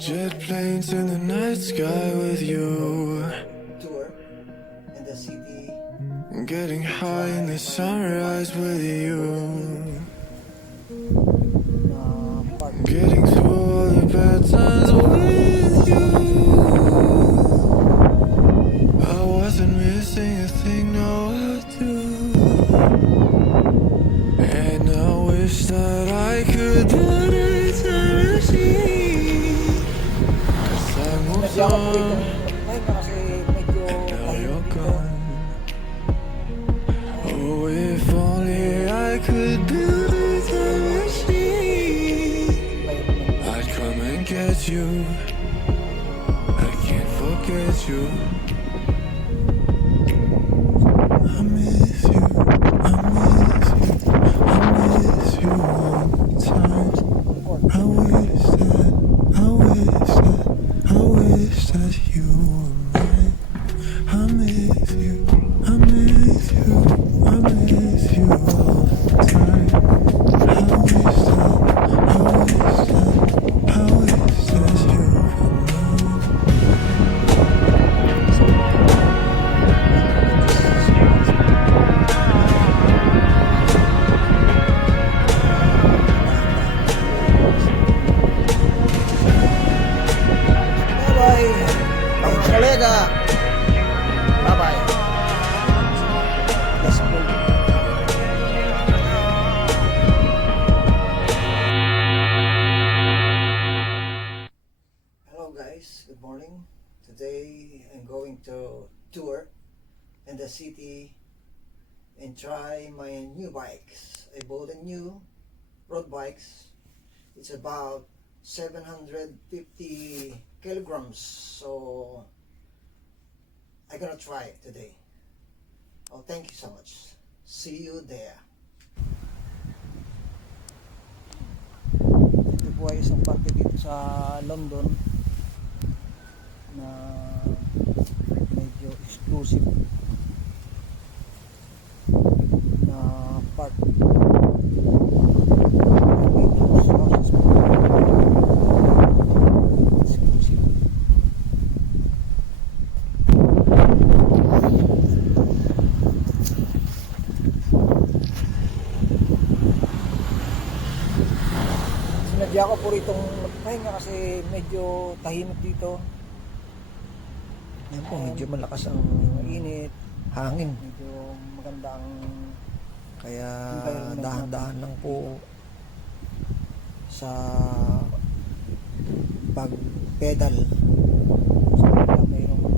Jet planes in the night sky with you. Tour in the city. Getting high in the sunrise with you. Park. Getting through all the bad times with you. I wasn't missing a thing, no I do. And I wish that I could put a time machine. 'Cause I moved Sinadya ko po on. itong magpahinga kasi medyo Now you're tahimik dito. gone. Oh, if only I could build a time machine, I'd come and get you. I can't forget you. I miss you. I miss you. I miss you all the time. I wish that. I wish that. I wish that you were mine. I miss you. I miss you. I miss you all the time. I wish that. I wish that. I wish that you were mine. Bye-bye, mga kolega. Bye-bye. Let's go. Hello guys, good morning. Today I'm going to tour in the city and try my new bikes. I bought a new road bikes. It's about 750 kilograms, so I'm gonna try it today. Oh, thank you so much. See you there. Ito po ay isang parte dito sa London na medyo exclusive na park. Exclusive. Sinadya ko po ritong magpahinga kasi medyo tahimik dito. Yan po, medyo malakas ang init, hangin. Medyo maganda ang kaya dahan-dahan lang po sa pag-pedal. So, mayroong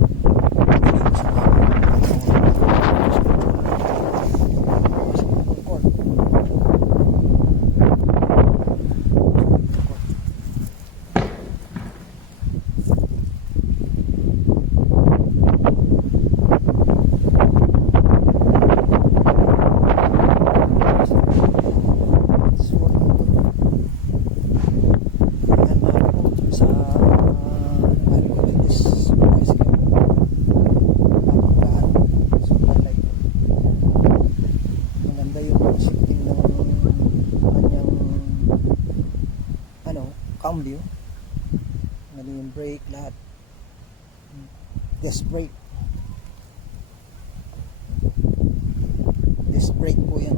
cambio, galing yung brake, lahat disc brake po yan.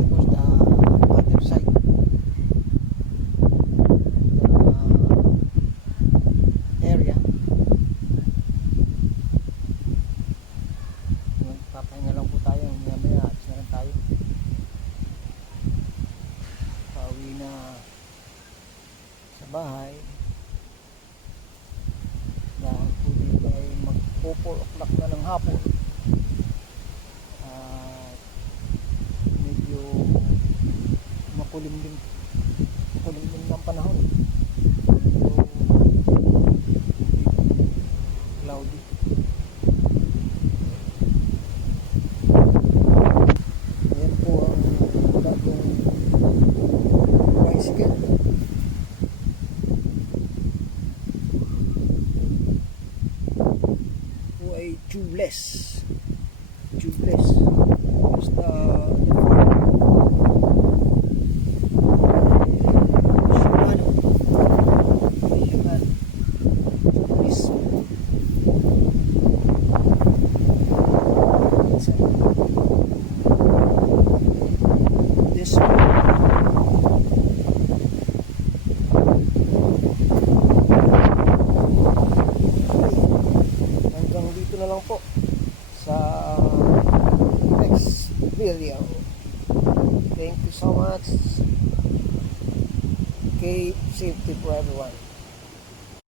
Tapos the other side, area. Papahinga lang po tayo, maya alis na lang tayo. Pauwi na sa bahay. Dahil po dito ay mag-4 o'clock na ng hapon. At medyo makulim din ng panahon. Cloudy. Ayan po ang bagong bicycle. tubeless. Tubeless. That's the fork. Shimano. This. This one. Hanggang dito na lang po sa next video. Thank you so much. Keep safety for everyone.